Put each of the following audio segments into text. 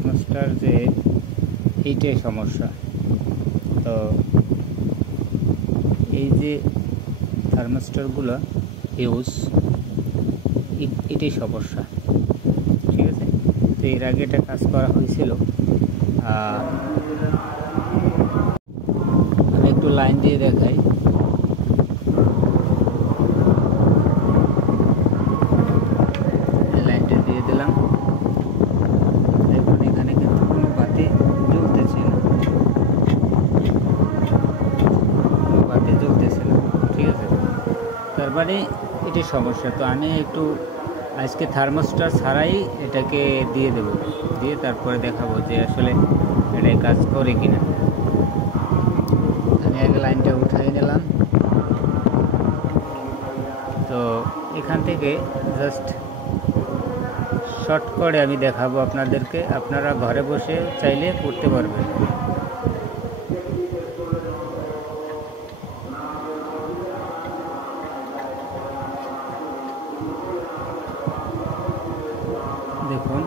Thermostat যে এইটাই সমস্যা। তো এই যে থার্মোস্টারগুলো ইউজ এটাই সমস্যা, ঠিক আছে। তো এর আগে এটা কাজ করা হয়েছিল। আমি একটু লাইন দিয়ে দেখাই। লাইনটা দিয়ে দিলাম, দেখুন এখানে কিন্তু কোনো বাতি জ্বলতেছে না, কোনো বাতি জ্বলতেছে না, ঠিক আছে। তারপরে এটি সমস্যা। তো আমি একটু আজকে থার্মোস্টার ছাড়াই এটাকে দিয়ে দেব, দিয়ে তারপরে দেখাবো যে আসলে এটাই কাজ করে কিনা। আমি আগে লাইনটা উঠাই নিলাম। তো এখান থেকে জাস্ট শর্ট করে আমি দেখাবো আপনাদেরকে, আপনারা ঘরে বসে চাইলে করতে পারবেন। দেখুন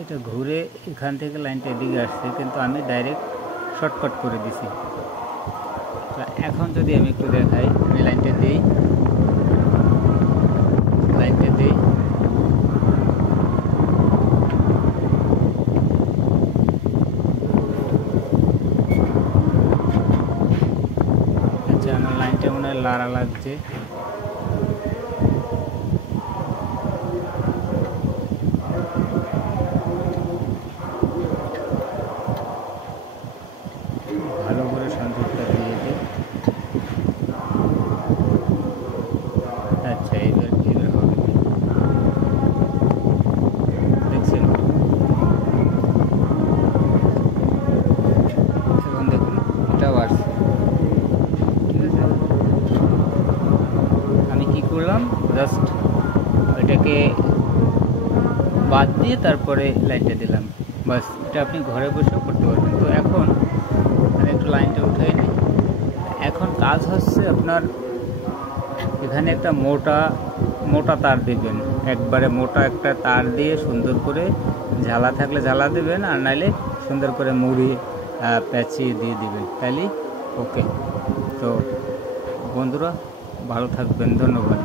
এটা ঘুরে এখান থেকে লাইনটা এদিকে আসছে, কিন্তু আমি ডাইরেক্ট শর্টকাট করে দিছি। এখন যদি আমি একটু দেখাই, আমি লাইনটা দিই, আচ্ছা আমার লাইনটা মনে হয় লাড়া লাগছে। ভালো করে সংযোগটা দিয়ে দিই। আচ্ছা এবার হবে, দেখছেন? এখন দেখুন এটাও আসছে, ঠিক আছে। আমি কি করলাম, জাস্ট এটাকে বাদ দিয়ে তারপরে লাইনটা দিলাম, বাস। এটা আপনি ঘরে বসেও করতে পারবেন। তো এখন আমি একটু লাইনটা উঠাই নিই। এখন কাজ হচ্ছে আপনার এখানে একটা মোটা তার দেবেন, একবারে মোটা একটা তার দিয়ে সুন্দর করে ঝালা থাকলে ঝালা দেবেন, আর নাইলে সুন্দর করে মুড়ি প্যাঁচিয়ে দিয়ে দিবেন, তাইলে ওকে। তো বন্ধুরা ভালো থাকবেন, ধন্যবাদ।